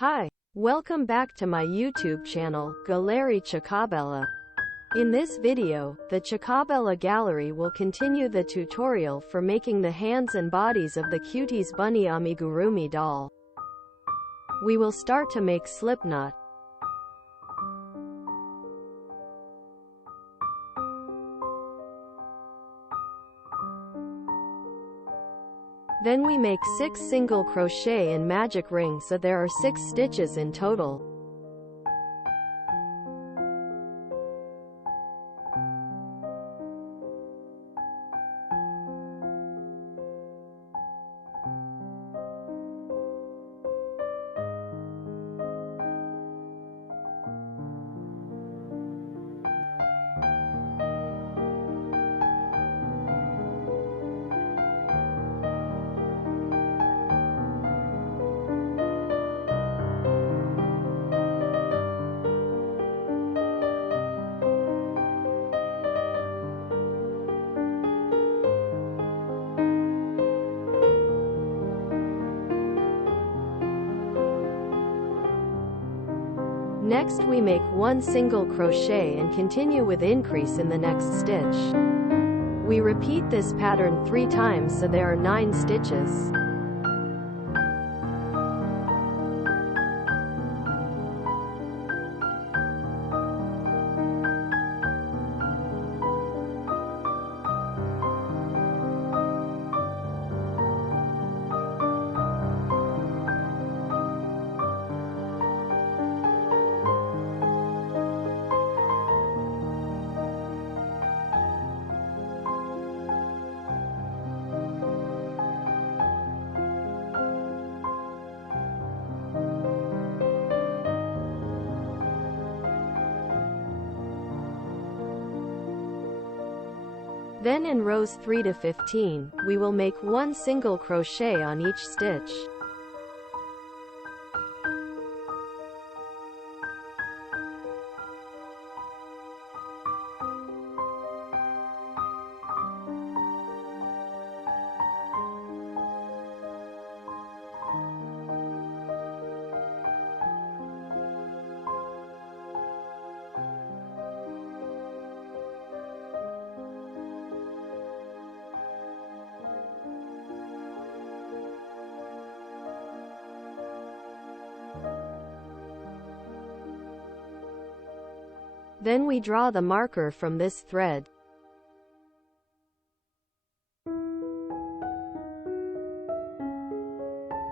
Hi, welcome back to my YouTube channel, Galeri Chacabella. In this video, the Chacabella Gallery will continue the tutorial for making the hands and bodies of the Cuties Bunny Amigurumi doll. We will start to make slipknot. Then we make 6 single crochet in magic ring, so there are 6 stitches in total. Next we make 1 single crochet and continue with increase in the next stitch. We repeat this pattern 3 times, so there are 9 stitches. Then in rows 3 to 15, we will make 1 single crochet on each stitch. Then we draw the marker from this thread.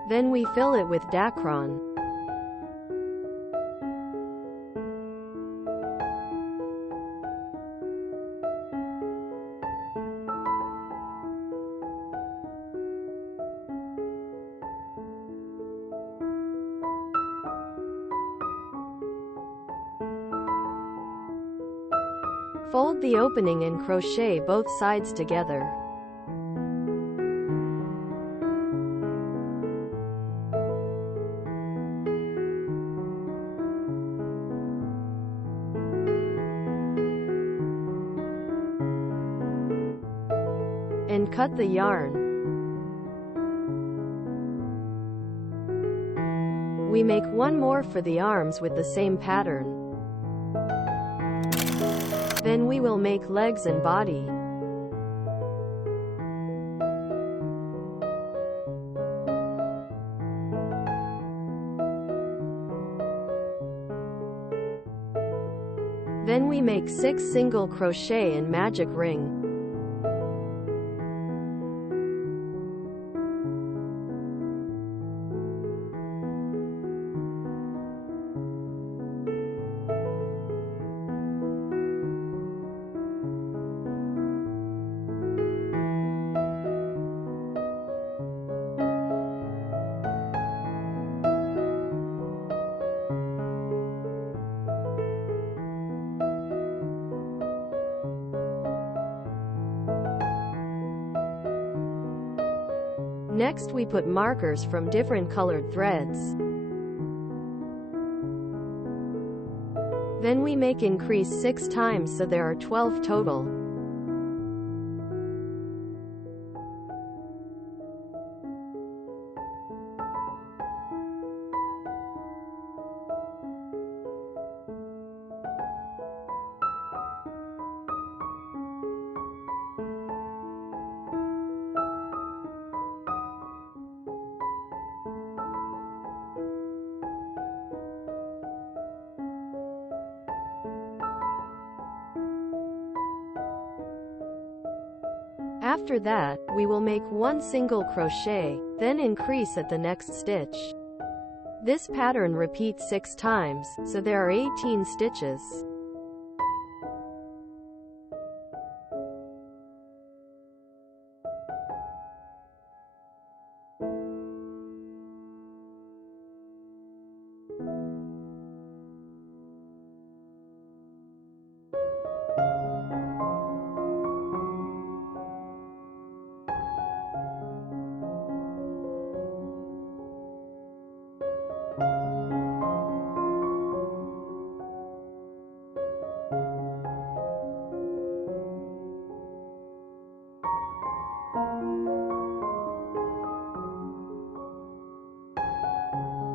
Then we fill it with dacron. Fold the opening and crochet both sides together. And cut the yarn. We make 1 more for the arms with the same pattern. Then we will make legs and body. Then we make 6 single crochet in magic ring. Next we put markers from different colored threads. Then we make increase 6 times, so there are 12 total. After that, we will make 1 single crochet, then increase at the next stitch. This pattern repeats 6 times, so there are 18 stitches.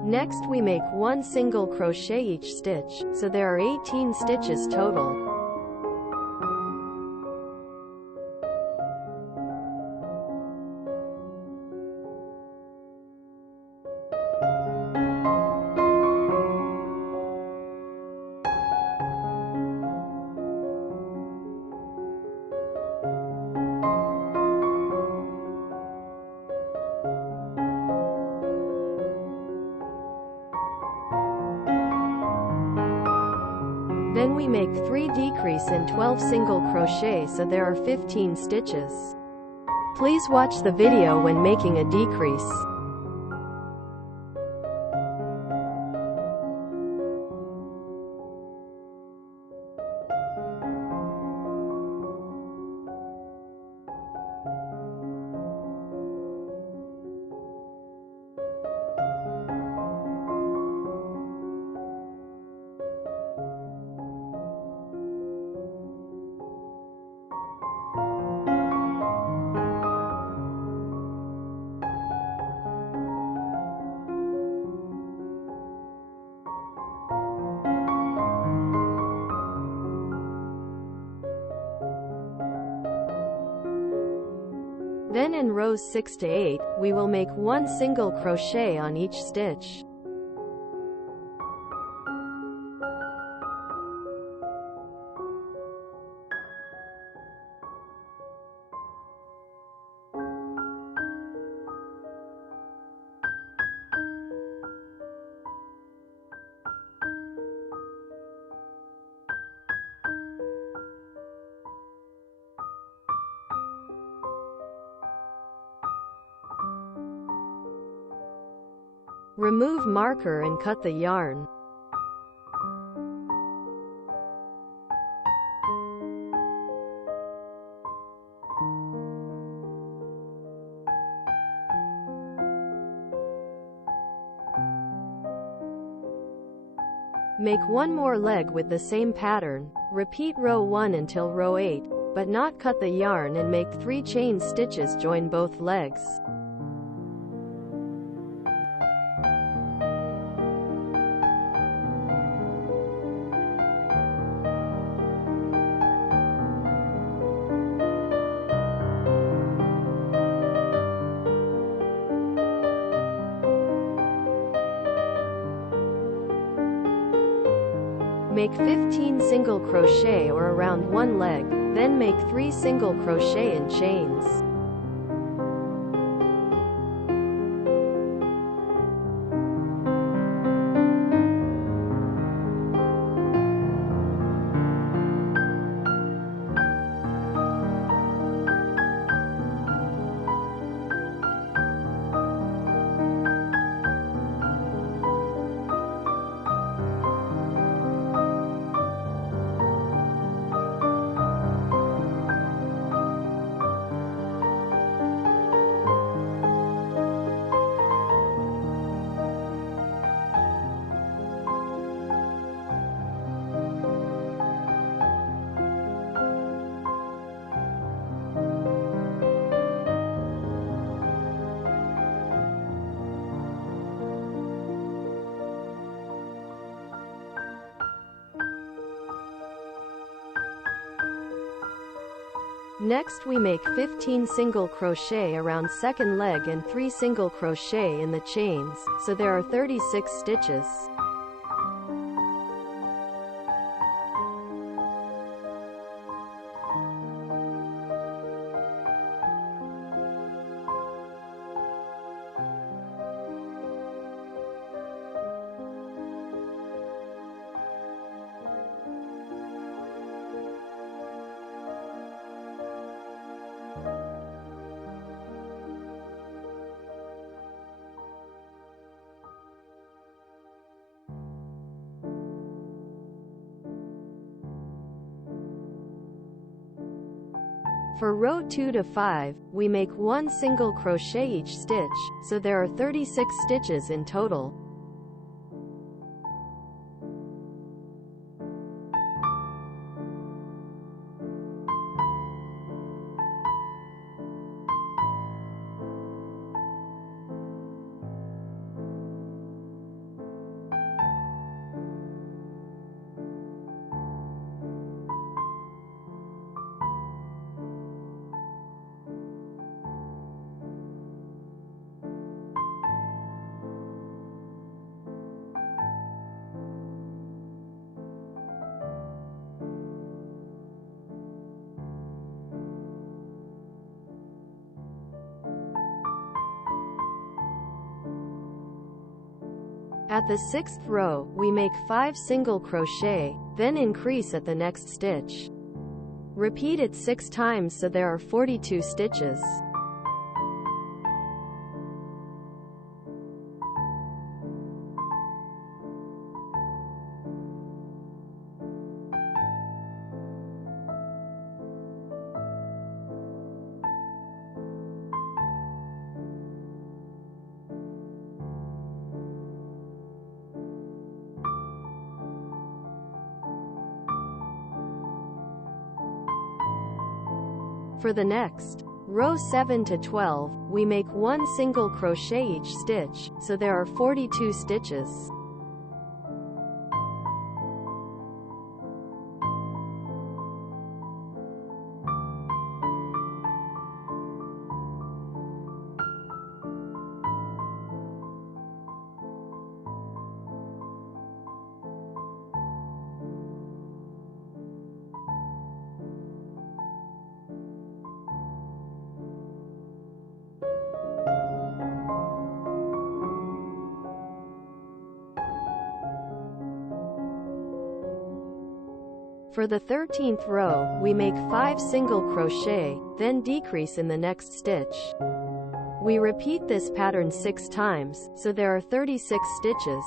Next we make 1 single crochet each stitch, so there are 18 stitches total. Then we make 3 decrease in 12 single crochet, so there are 15 stitches. Please watch the video when making a decrease. Then in rows 6 to 8, we will make 1 single crochet on each stitch. Remove marker and cut the yarn. Make 1 more leg with the same pattern. Repeat row 1 until row 8, but not cut the yarn, and make 3 chain stitches join both legs. Make 15 single crochet or around 1 leg, then make 3 single crochet in chains. Next we make 15 single crochet around second leg and 3 single crochet in the chains, so there are 36 stitches. For row 2 to 5, we make 1 single crochet each stitch, so there are 36 stitches in total. At the 6th row, we make 5 single crochet, then increase at the next stitch. Repeat it 6 times so there are 42 stitches. For the next row 7 to 12, we make 1 single crochet each stitch, so there are 42 stitches. For the 13th row, we make 5 single crochet, then decrease in the next stitch. We repeat this pattern 6 times, so there are 36 stitches.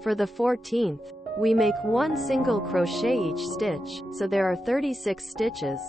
For the 14th, we make 1 single crochet each stitch, so there are 36 stitches.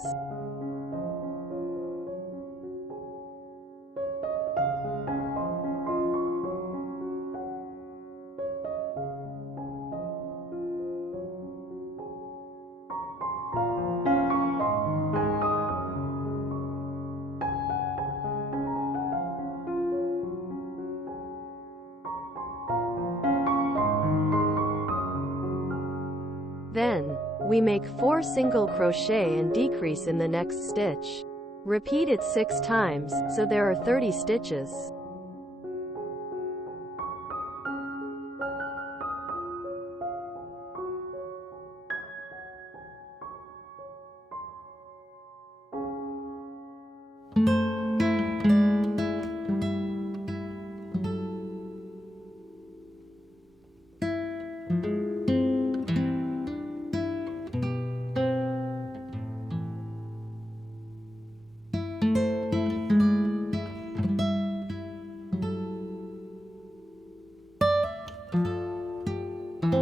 Then, we make 4 single crochet and decrease in the next stitch. Repeat it 6 times, so there are 30 stitches.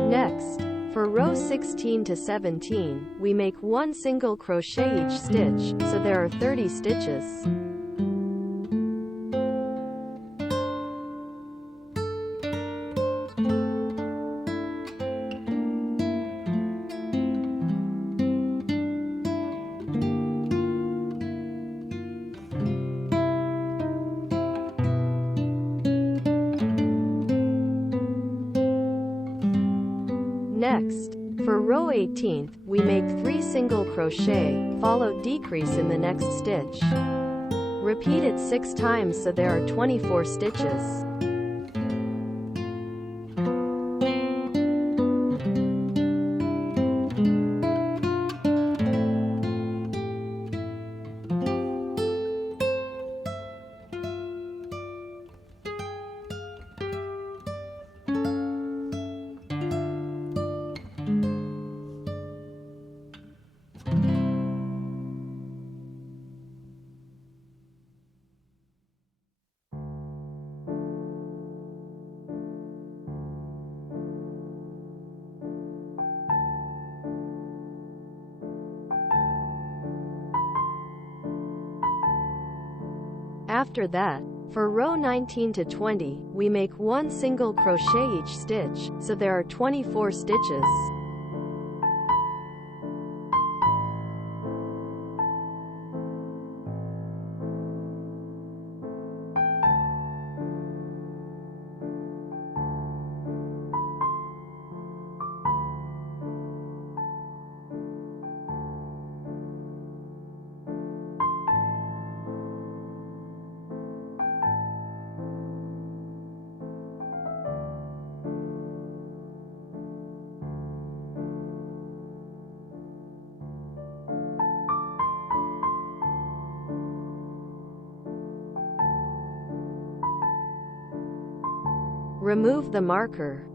Next, for row 16 to 17, we make 1 single crochet each stitch, so there are 30 stitches. Next, for row 18th, we make 3 single crochet, followed decrease in the next stitch. Repeat it 6 times so there are 24 stitches. After that, for row 19 to 20, we make 1 single crochet each stitch, so there are 24 stitches. Remove the marker.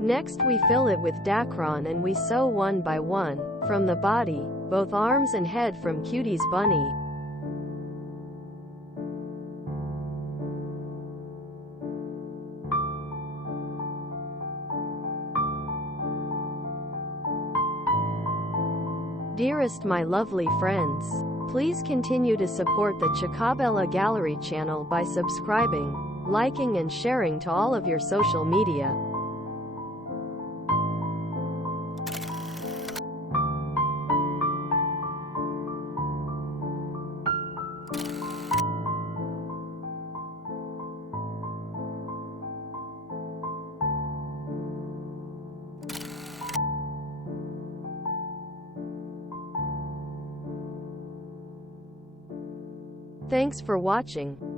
Next we fill it with dacron and we sew one by one, from the body, both arms and head from Cuties Bunny. Dearest my lovely friends, please continue to support the Chacabella Gallery channel by subscribing, liking and sharing to all of your social media. Thanks for watching.